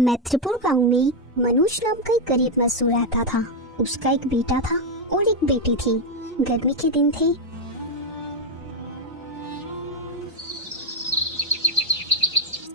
मैत्रीपुर गांव में मनोज नाम का एक गरीब मजदूर रहता था। उसका एक बेटा था और एक बेटी थी। गर्मी के दिन थे।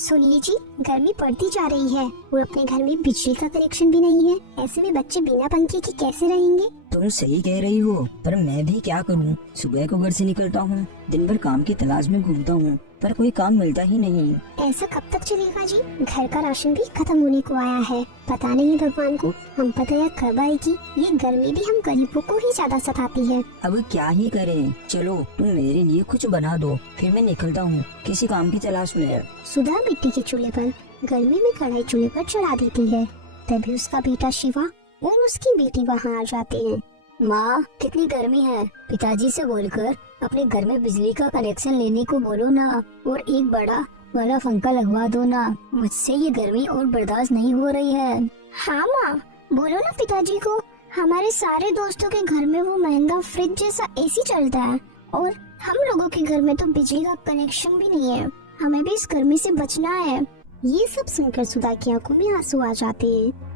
सुनिए जी, गर्मी बढ़ती जा रही है और अपने घर में बिजली का कनेक्शन भी नहीं है। ऐसे में बच्चे बिना पंखे के कैसे रहेंगे? तुम सही कह रही हो, पर मैं भी क्या करूं? सुबह को घर से निकलता हूं, दिन भर काम की तलाश में घूमता हूं, पर कोई काम मिलता ही नहीं। ऐसा कब तक चलेगा जी? घर का राशन भी खत्म होने को आया है। पता नहीं भगवान को हम पर दया कब आएगी। ये गर्मी भी हम गरीबों को ही ज्यादा सताती है। अब क्या ही करें? चलो तुम मेरे लिए कुछ बना दो, फिर मैं निकलता हूँ किसी काम की तलाश में। सुधा मिट्टी के चूल्हे पर गर्मी में कढ़ाई चूल्हे पर चढ़ा देती है। तभी उसका बेटा शिवा और उसकी बेटी वहाँ आ जाते हैं। माँ, कितनी गर्मी है, पिताजी से बोलकर अपने घर में बिजली का कनेक्शन लेने को बोलो ना, और एक बड़ा वाला पंखा लगवा दो ना। मुझसे ये गर्मी और बर्दाश्त नहीं हो रही है। हाँ माँ, बोलो ना पिताजी को। हमारे सारे दोस्तों के घर में वो महंगा फ्रिज जैसा एसी चलता है और हम लोगों के घर में तो बिजली का कनेक्शन भी नहीं है। हमें भी इस गर्मी से बचना है। ये सब सुनकर सुधा की आंखों में आंसू आ जाते हैं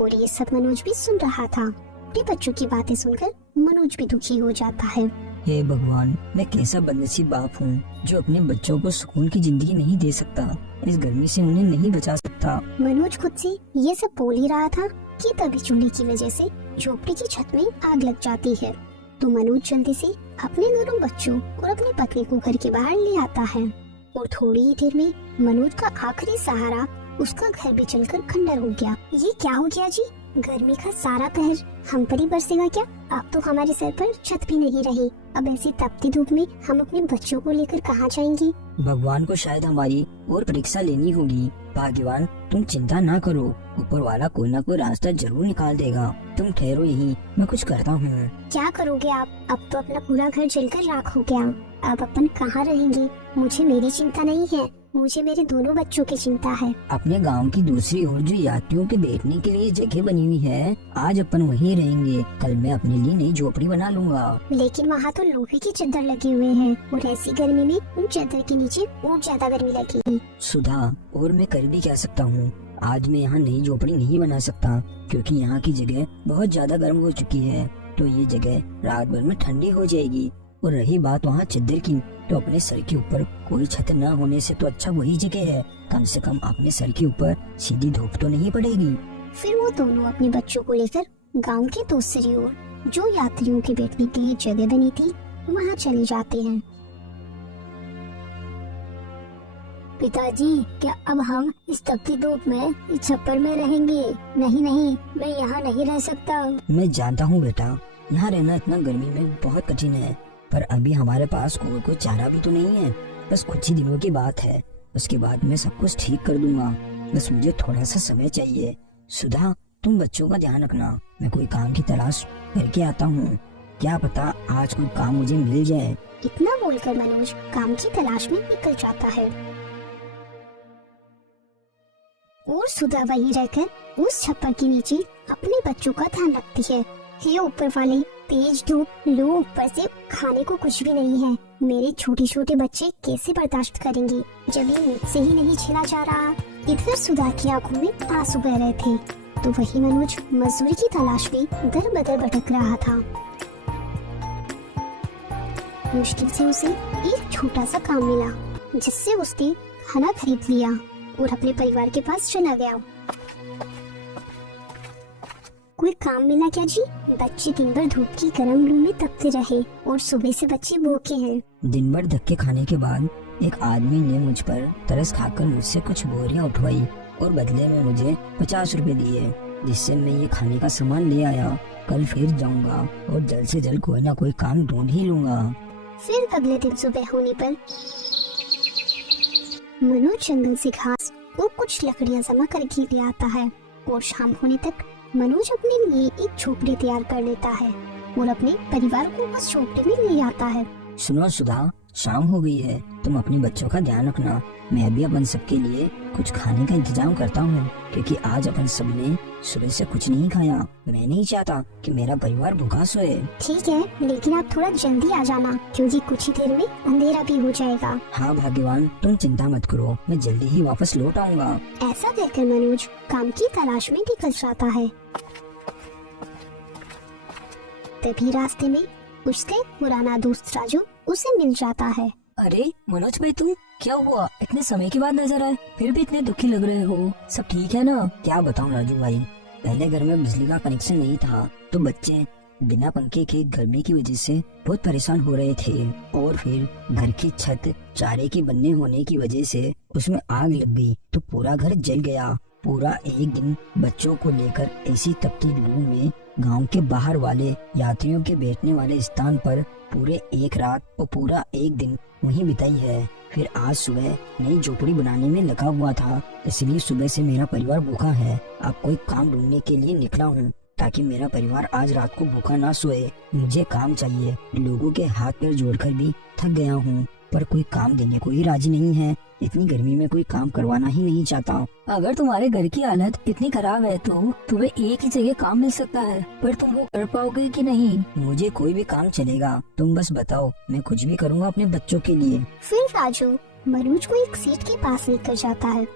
और ये सब मनोज भी सुन रहा था। अपने बच्चों की बातें सुनकर मनोज भी दुखी हो जाता है। हे भगवान, मैं कैसा बदनसीब बाप हूँ जो अपने बच्चों को सुकून की जिंदगी नहीं दे सकता। इस गर्मी से उन्हें नहीं बचा सकता। मनोज खुद से ये सब बोल ही रहा था कि तभी चूल्हे की वजह से झोपड़ी की छत में आग लग जाती है। तो मनोज जल्दी से अपने दोनों बच्चों और अपनी पत्नी को घर के बाहर ले आता है और थोड़ी ही देर में मनोज का आखिरी सहारा, उसका घर भी जलकर खंडर हो गया। ये क्या हो गया जी? गर्मी का सारा कहर हम पर ही बरसेगा क्या? अब तो हमारे सर पर छत भी नहीं रही। अब ऐसी तपती धूप में हम अपने बच्चों को लेकर कहाँ जाएंगे? भगवान को शायद हमारी और परीक्षा लेनी होगी। भाग्यवान, तुम चिंता ना करो, ऊपर वाला कोई ना कोई रास्ता जरूर निकाल देगा। तुम ठहरो यहीं, मैं कुछ करता हूँ। क्या करोगे आप? अब तो अपना पूरा घर जलकर राख हो गया। अब अपन कहाँ रहेंगे? मुझे मेरी चिंता नहीं है, मुझे मेरे दोनों बच्चों की चिंता है। अपने गांव की दूसरी ओर जो यात्रियों के बैठने के लिए जगह बनी हुई है, आज अपन वहीं रहेंगे। कल मैं अपने लिए नई झोपड़ी बना लूंगा। लेकिन वहाँ तो लोहे की चादर लगे हुए हैं और ऐसी गर्मी में उन चादर के नीचे और ज्यादा गर्मी लगेगी। सुधा, और मैं कर भी क्या सकता हूँ? आज मैं यहाँ नई झोपड़ी नहीं बना सकता क्योंकि यहाँ की जगह बहुत ज्यादा गर्म हो चुकी है। तो ये जगह रात भर में ठंडी हो जाएगी। और रही बात वहाँ चादर की, तो अपने सर के ऊपर कोई छत न होने से तो अच्छा वही जगह है। कम से कम अपने सर के ऊपर सीधी धूप तो नहीं पड़ेगी। फिर वो दोनों अपने बच्चों को लेकर गांव के दूसरी ओर जो यात्रियों के बैठने के लिए जगह बनी थी वहाँ चले जाते हैं। पिताजी, क्या अब हम इस तपती धूप में इस छप्पर में रहेंगे? नहीं नहीं, मैं यहाँ नहीं रह सकता। मैं जानता हूँ बेटा, यहाँ रहना इतना गर्मी में बहुत कठिन है, पर अभी हमारे पास कोई चारा भी तो नहीं है। बस कुछ ही दिनों की बात है, उसके बाद मैं सब कुछ ठीक कर दूंगा। बस मुझे थोड़ा सा समय चाहिए। सुधा, तुम बच्चों का ध्यान रखना, मैं कोई काम की तलाश करके आता हूँ। क्या पता आज कोई काम मुझे मिल जाए। इतना बोलकर मनोज काम की तलाश में निकल जाता है और सुधा वहीं रहकर उस छप्पर के नीचे अपने बच्चों का ध्यान रखती है। हे ऊपर वाले, तेज धूप, लो, ऊपर से खाने को कुछ भी नहीं है। मेरे छोटे छोटे बच्चे कैसे बर्दाश्त करेंगे जब ये मुझसे ही नहीं झेला जा रहा। इधर सुधा की आंखों में आंसू बह रहे थे तो वही मनोज मजदूरी की तलाश में दर बदर भटक रहा था। मुश्किल से उसे एक छोटा सा काम मिला जिससे उसने खाना खरीद लिया और अपने परिवार के पास चला गया। कोई काम मिला क्या जी? बच्चे दिन भर धूप की गर्म लू में तपते रहे और सुबह से बच्चे भूखे हैं। दिन भर धक्के खाने के बाद एक आदमी ने मुझ पर तरस खाकर मुझसे कुछ बोरियां उठवाई और बदले में मुझे 50 रुपए दिए, जिससे मैं ये खाने का सामान ले आया। कल फिर जाऊंगा और जल्द से जल्द कोई ना कोई काम ढूंढ ही लूंगा। फिर अगले दिन सुबह होने पर मनोज जंगल से घास और कुछ लकड़ियां जमा करके ले आता है और शाम होने तक मनोज अपने लिए एक झोपड़ी तैयार कर लेता है और अपने परिवार को उस झोपड़ी में ले आता है। सुनो सुधा, शाम हो गई है, तुम अपने बच्चों का ध्यान रखना। मैं भी अपन सबके लिए कुछ खाने का इंतजाम करता हूँ, क्योंकि आज अपन सबने सुबह से कुछ नहीं खाया। मैं नहीं चाहता कि मेरा परिवार भूखा सोए। ठीक है, लेकिन आप थोड़ा जल्दी आ जाना, क्योंकि कुछ ही देर में अंधेरा भी हो जाएगा। हाँ भाग्यवान, तुम चिंता मत करो, मैं जल्दी ही वापस लौट आऊंगा। ऐसा कहकर मनोज काम की तलाश में निकल जाता है। तभी रास्ते में उसका एक पुराना दोस्त राजू उसे मिल जाता है। अरे मनोज भाई, तुम क्या हुआ? इतने समय के बाद नजर आए, फिर भी इतने दुखी लग रहे हो। सब ठीक है ना? क्या बताऊं राजू भाई, पहले घर में बिजली का कनेक्शन नहीं था, तो बच्चे बिना पंखे के गर्मी की वजह से बहुत परेशान हो रहे थे। और फिर घर की छत चारे की बनने होने की वजह से उसमें आग लग गई, तो पूरा घर जल गया। पूरा एक दिन बच्चों को लेकर ऐसी तपती लू में गांव के बाहर वाले यात्रियों के बैठने वाले स्थान पर पूरे एक रात और पूरा एक दिन वहीं बिताई है। फिर आज सुबह नई झोपड़ी बनाने में लगा हुआ था, इसलिए सुबह से मेरा परिवार भूखा है। अब कोई काम ढूंढने के लिए निकला हूँ, ताकि मेरा परिवार आज रात को भूखा ना सोए। मुझे काम चाहिए, लोगों के हाथ पैर जोड़कर भी थक गया हूँ, पर कोई काम देने को ही राजी नहीं है। इतनी गर्मी में कोई काम करवाना ही नहीं चाहता। अगर तुम्हारे घर की हालत इतनी खराब है तो तुम्हें एक ही जगह काम मिल सकता है, पर तुम वो कर पाओगे कि नहीं? मुझे कोई भी काम चलेगा, तुम बस बताओ, मैं कुछ भी करूँगा अपने बच्चों के लिए। फिर राजू मनोज को एक सीट के पास लेकर जाता है।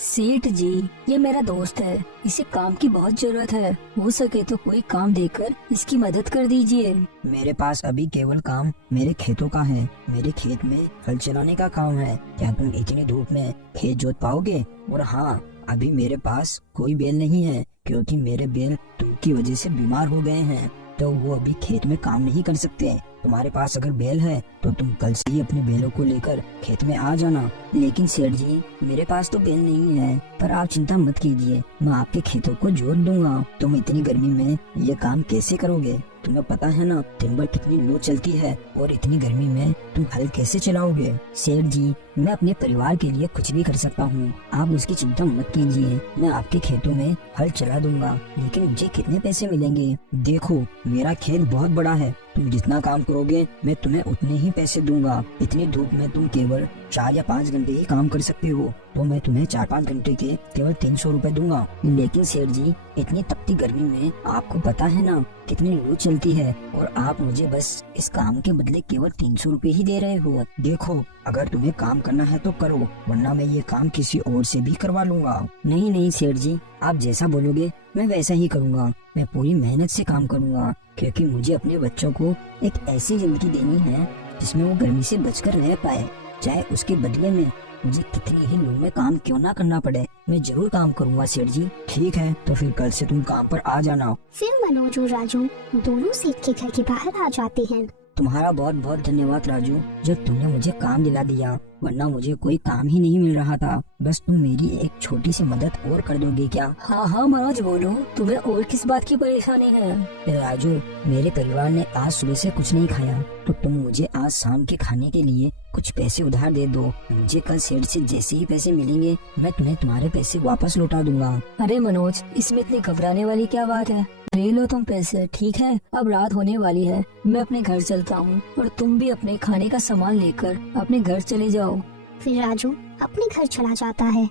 सेठ जी, ये मेरा दोस्त है, इसे काम की बहुत जरूरत है, हो सके तो कोई काम देकर इसकी मदद कर दीजिए। मेरे पास अभी केवल काम मेरे खेतों का है। मेरे खेत में हल चलाने का काम है। क्या तुम इतनी धूप में खेत जोत पाओगे? और हाँ, अभी मेरे पास कोई बैल नहीं है, क्योंकि मेरे बैल धूप की वजह से बीमार हो गए हैं, तो वो अभी खेत में काम नहीं कर सकते। तुम्हारे पास अगर बैल है तो तुम कल से ही अपने बैलों को लेकर खेत में आ जाना। लेकिन सेठ जी, मेरे पास तो बैल नहीं है, पर आप चिंता मत कीजिए, मैं आपके खेतों को जोत दूंगा। तुम इतनी गर्मी में ये काम कैसे करोगे? तुम्हें पता है ना दिन भर कितनी लू चलती है, और इतनी गर्मी में तुम हल कैसे चलाओगे? सेठ जी, मैं अपने परिवार के लिए कुछ भी कर सकता हूँ, आप उसकी चिंता मत कीजिए। मैं आपके खेतों में हल चला दूंगा, लेकिन मुझे कितने पैसे मिलेंगे? देखो, मेरा खेत बहुत बड़ा है, तुम जितना काम करोगे मैं तुम्हें उतने ही पैसे दूंगा। इतनी धूप में तुम केवल 4 या 5 घंटे ही काम कर सकते हो, तो मैं तुम्हें 4-5 घंटे के केवल 300 रुपए दूंगा। लेकिन सेठ जी, इतनी तपती गर्मी में आपको पता है ना कितनी लू चलती है, और आप मुझे बस इस काम के बदले केवल 300 रुपए ही दे रहे हो। देखो, अगर तुम्हें काम करना है तो करो, वरना मैं ये काम किसी और से भी करवा लूंगा। नहीं नहीं सेठ जी, आप जैसा बोलोगे मैं वैसा ही करूँगा। मैं पूरी मेहनत से काम करूँगा, क्योंकि मुझे अपने बच्चों को एक ऐसी जिंदगी देनी है जिसमें वो गर्मी से बचकर रह पाए, चाहे उसके बदले में मुझे कितनी ही लू में काम क्यों ना करना पड़े। मैं जरूर काम करूँगा सेठ जी। ठीक है, तो फिर कल से तुम काम पर आ जाना। फिर मनोज और राजू दोनों सेठ के घर के बाहर आ जाते हैं। तुम्हारा बहुत बहुत धन्यवाद राजू, जो तुमने मुझे काम दिला दिया, वरना मुझे कोई काम ही नहीं मिल रहा था। बस तुम मेरी एक छोटी सी मदद और कर दोगे क्या? हाँ हाँ मनोज, बोलो, तुम्हें और किस बात की परेशानी है? राजू, मेरे परिवार ने आज सुबह से कुछ नहीं खाया, तो तुम मुझे आज शाम के खाने के लिए कुछ पैसे उधार दे दो। मुझे कल सेठ से जैसे ही पैसे मिलेंगे मैं तुम्हें तुम्हारे पैसे वापस लौटा दूंगा। अरे मनोज, इसमें इतनी घबराने वाली क्या बात है? ले लो तुम पैसे, ठीक है? अब रात होने वाली है, मैं अपने घर चलता हूँ, और तुम भी अपने खाने का सामान लेकर अपने घर चले जाओ। फिर राजू अपने घर चला जाता है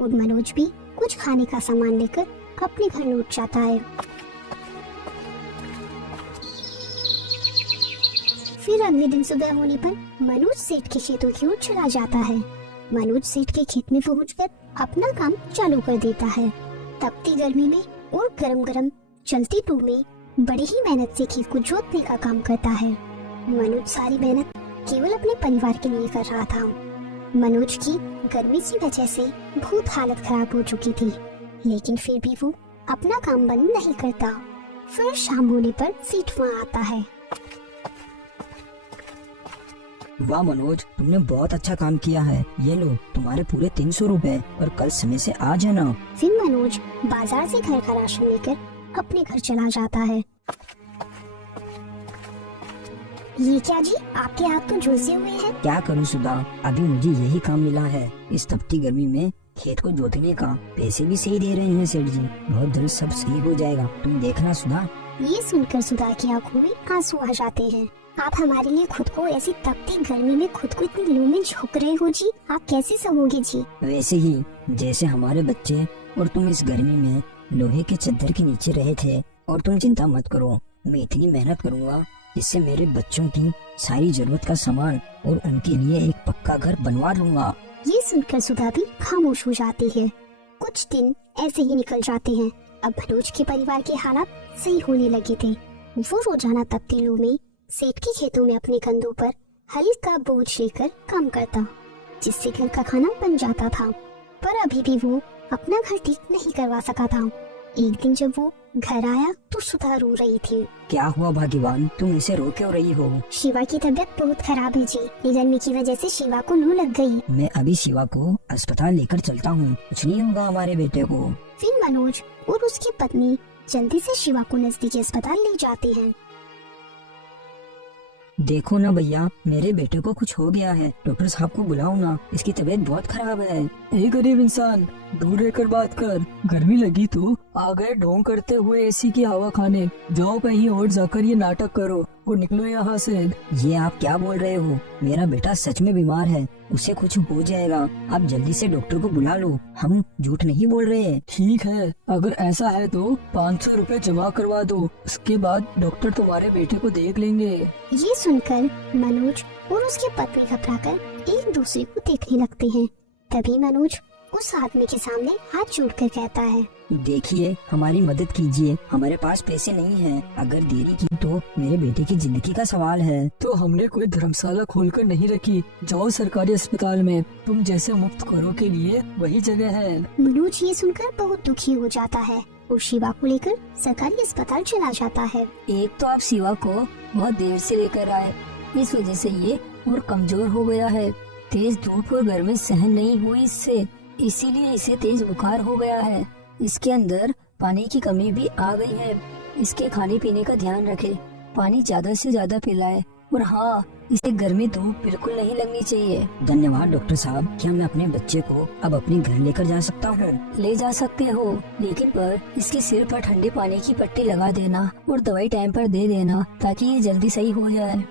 और मनोज भी कुछ खाने का सामान लेकर अपने घर लौट जाता है। फिर अगले दिन सुबह होने पर मनोज सेठ के खेतों की ओर चला जाता है। मनोज सेठ के खेत में पहुंचकर अपना काम चालू कर देता है। तपती गर्मी में और गरम गरम चलती धूप में बड़ी ही मेहनत से खेत को जोतने का काम करता है। मनोज सारी मेहनत केवल अपने परिवार के लिए कर रहा था। मनोज की गर्मी की वजह से बहुत हालत खराब हो चुकी थी, लेकिन फिर भी वो अपना काम बंद नहीं करता। फिर शाम होने पर सेठ वहाँ आता है। वाह मनोज, तुमने बहुत अच्छा काम किया है। ये लो तुम्हारे पूरे 300 रुपए, और कल समय से आ जाना। फिर मनोज बाजार से घर का राशन लेकर अपने घर चला जाता है। ये क्या जी, आपके हाथ तो झुलसे हुए हैं। क्या करूं सुधा, अभी मुझे यही काम मिला है। इस तपती गर्मी में खेत को जोतने का पैसे भी सही दे रहे हैं सेठ जी। बहुत जल्द सब सही हो जाएगा, तुम देखना सुधा। ये सुनकर सुधा की आंखों में आंसू आ जाते हैं। आप हमारे लिए खुद को ऐसी तपती गर्मी में खुद को इतनी लू में झोंक रहे हो जी, आप कैसे सहोगे जी? वैसे ही जैसे हमारे बच्चे और तुम इस गर्मी में लोहे के चद्दर के नीचे रहे थे। और तुम चिंता मत करो, मैं इतनी मेहनत करूँगा जिससे मेरे बच्चों की सारी जरूरत का सामान और उनके लिए एक पक्का घर बनवा दूंगा। ये सुनकर सुधा भी खामोश हो जाती है। कुछ दिन ऐसे ही निकल जाते हैं। अब मनोज के परिवार के हालात सही होने लगे थे। वो रोजाना तपती लू में सेठ के खेतों में अपने कंधों पर हल्का बोझ लेकर काम करता, जिससे घर का खाना बन जाता था। पर अभी भी वो अपना घर ठीक नहीं करवा सका था। एक दिन जब वो घर आया तो सुधा रो रही थी। क्या हुआ भाग्यवान, तुम इसे रो क्यों रही हो? शिवा की तबीयत बहुत खराब है जी। ये गर्मी की वजह से शिवा को लू लग गई। मैं अभी शिवा को अस्पताल लेकर चलता हूँ, कुछ नहीं होगा हमारे बेटे को। फिर मनोज और उसकी पत्नी जल्दी से शिवा को नजदीकी अस्पताल ले जाते हैं। देखो ना भैया, मेरे बेटे को कुछ हो गया है, डॉक्टर साहब को बुलाओ ना, इसकी तबीयत बहुत खराब है। ए गरीब इंसान, दूर रहकर बात कर। गर्मी लगी तो आ गए ढोंग करते हुए एसी की हवा खाने। जाओ कहीं और जाकर ये नाटक करो और निकलो यहाँ से। ये आप क्या बोल रहे हो? मेरा बेटा सच में बीमार है, उसे कुछ हो जाएगा। आप जल्दी से डॉक्टर को बुला लो, हम झूठ नहीं बोल रहे। ठीक है, अगर ऐसा है तो 500 रुपए जमा करवा दो, उसके बाद डॉक्टर तुम्हारे बेटे को देख लेंगे। ये सुनकर मनोज और उसकी पत्नी घबराकर एक दूसरे को देखने लगते हैं। तभी मनोज उस आदमी के सामने हाथ जोड़कर कहता है, देखिए हमारी मदद कीजिए, हमारे पास पैसे नहीं हैं। अगर देरी की तो मेरे बेटे की जिंदगी का सवाल है। तो हमने कोई धर्मशाला खोलकर नहीं रखी, जाओ सरकारी अस्पताल में, तुम जैसे मुफ्त खोरों के लिए वही जगह है। मनोज ये सुनकर बहुत दुखी हो जाता है और शिवा को लेकर सरकारी अस्पताल चला जाता है। एक तो आप शिवा को बहुत देर से लेकर आए, इस वजह से ये और कमजोर हो गया है। तेज धूप और गर्मी सहन नहीं हुई इससे, इसीलिए इसे तेज बुखार हो गया है। इसके अंदर पानी की कमी भी आ गई है। इसके खाने पीने का ध्यान रखें, पानी ज्यादा से ज्यादा पिलाएं, और हाँ, इसे गर्मी धूप बिल्कुल नहीं लगनी चाहिए। धन्यवाद डॉक्टर साहब। क्या मैं अपने बच्चे को अब अपने घर लेकर जा सकता हूँ? ले जा सकते हो, लेकिन पर इसके सिर पर ठंडे पानी की पट्टी लगा देना और दवाई टाइम पर दे देना, ताकि ये जल्दी सही हो जाए।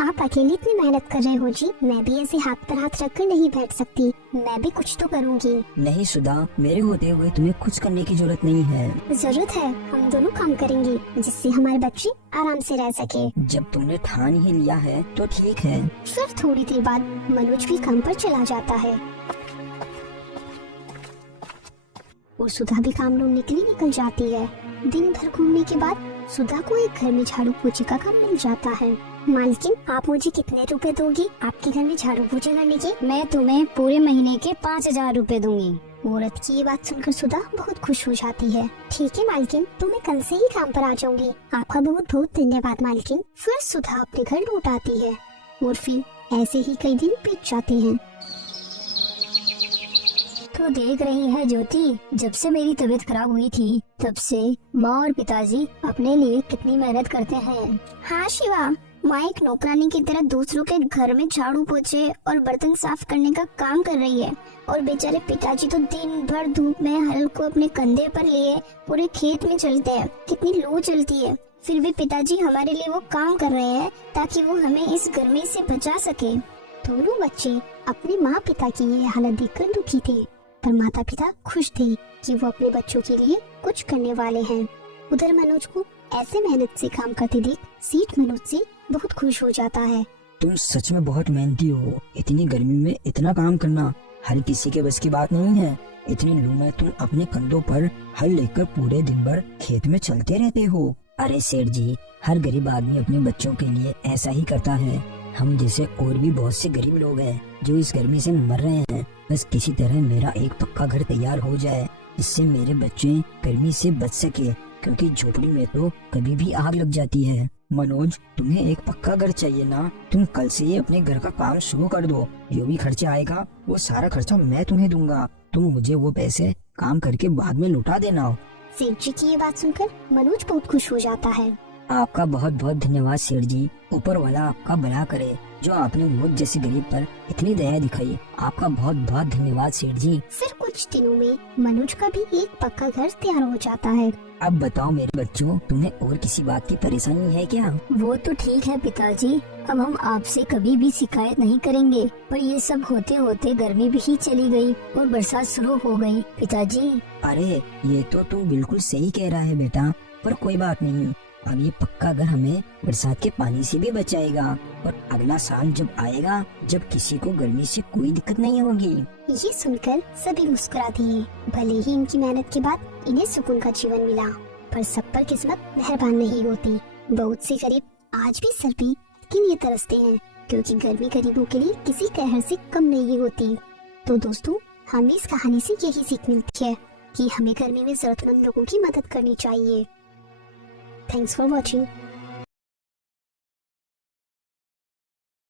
आप अकेले इतनी मेहनत कर रहे हो जी, मैं भी ऐसे हाथ पर हाथ रखकर नहीं बैठ सकती, मैं भी कुछ तो करूँगी। नहीं सुधा, मेरे होते हुए तुम्हें कुछ करने की जरूरत नहीं है। जरूरत है, हम दोनों काम करेंगे जिससे हमारे बच्चे आराम से रह सके। जब तुमने ठान ही लिया है तो ठीक है। फिर थोड़ी देर बाद मनोज भी काम पर चला जाता है और सुधा भी काम ढूंढने के लिए निकल जाती है। दिन भर घूमने के बाद सुधा को एक घर में झाड़ू पोछे का काम मिल जाता है। मालकिन, आप मुझे कितने रुपए दोगी आपके घर में झाड़ू पोछे करने के? मैं तुम्हें पूरे महीने के 5000 रुपए दूंगी। औरत की ये बात सुनकर सुधा बहुत खुश हो जाती है। ठीक है मालकिन, तो मैं कल से ही काम पर आ जाऊंगी। आपका बहुत बहुत धन्यवाद मालकिन। फिर सुधा अपने घर लौट आती है और फिर ऐसे ही कई दिन बीत जाते हैं। तो देख रही है ज्योति, जब से मेरी तबीयत खराब हुई थी तब से माँ और पिताजी अपने लिए कितनी मेहनत करते हैं। हाँ शिवा, माँ एक नौकरानी की तरह दूसरों के घर में झाड़ू पोछे और बर्तन साफ करने का काम कर रही है, और बेचारे पिताजी तो दिन भर धूप में हल को अपने कंधे पर लिए पूरे खेत में चलते हैं। कितनी लू चलती है, फिर भी पिताजी हमारे लिए वो काम कर रहे हैं ताकि वो हमें इस गर्मी से बचा सके। दोनों बच्चे अपने माँ पिता की ये हालत देखकर दुखी थे, पर माता पिता खुश थे कि वो अपने बच्चों के लिए कुछ करने वाले हैं। उधर मनोज को ऐसे मेहनत से काम करते देख सेठ मनोज से बहुत खुश हो जाता है। तुम सच में बहुत मेहनती हो, इतनी गर्मी में इतना काम करना हर किसी के बस की बात नहीं है। इतनी लू में तुम अपने कंधों पर हल लेकर पूरे दिन भर खेत में चलते रहते हो। अरे सेठ जी, हर गरीब आदमी अपने बच्चों के लिए ऐसा ही करता है। हम जैसे और भी बहुत से गरीब लोग हैं जो इस गर्मी से मर रहे हैं। बस किसी तरह मेरा एक पक्का घर तैयार हो जाए, जिससे मेरे बच्चे गर्मी से बच सके, क्योंकि झोपड़ी में तो कभी भी आग लग जाती है। मनोज, तुम्हें एक पक्का घर चाहिए ना? तुम कल से ही अपने घर का काम शुरू कर दो। जो भी खर्चा आएगा वो सारा खर्चा मैं तुम्हें दूंगा। तुम मुझे वो पैसे काम करके बाद में लौटा देना। सेठ जी की ये बात सुनकर मनोज बहुत खुश हो जाता है। आपका बहुत बहुत धन्यवाद सेठ जी, ऊपर वाला आपका भला करे जो आपने मुझ जैसे गरीब पर इतनी दया दिखाई। आपका बहुत बहुत धन्यवाद सेठ जी। फिर कुछ दिनों में मनोज का भी एक पक्का घर तैयार हो जाता है। अब बताओ मेरे बच्चों, तुम्हें और किसी बात की परेशानी है क्या? वो तो ठीक है पिताजी, अब हम आपसे कभी भी शिकायत नहीं करेंगे। पर ये सब होते होते गर्मी भी ही चली गई और बरसात शुरू हो गई पिताजी। अरे ये तो तुम बिल्कुल सही कह रहा है बेटा, पर कोई बात नहीं, अब ये पक्का घर हमें बरसात के पानी से भी बचाएगा और अगला साल जब आएगा जब किसी को गर्मी से कोई दिक्कत नहीं होगी। ये सुनकर सभी मुस्कुरा दिए। भले ही इनकी मेहनत के बाद इन्हें सुकून का जीवन मिला, पर सब पर किस्मत मेहरबान नहीं होती। बहुत से गरीब आज भी सर पे के लिए तरसते हैं, क्योंकि गर्मी गरीबों के लिए किसी कहर से कम नहीं होती। तो दोस्तों, हमें इस कहानी से यही सीख मिलती है कि हमें गर्मी में जरूरतमंद लोगों की मदद करनी चाहिए। Thanks for watching.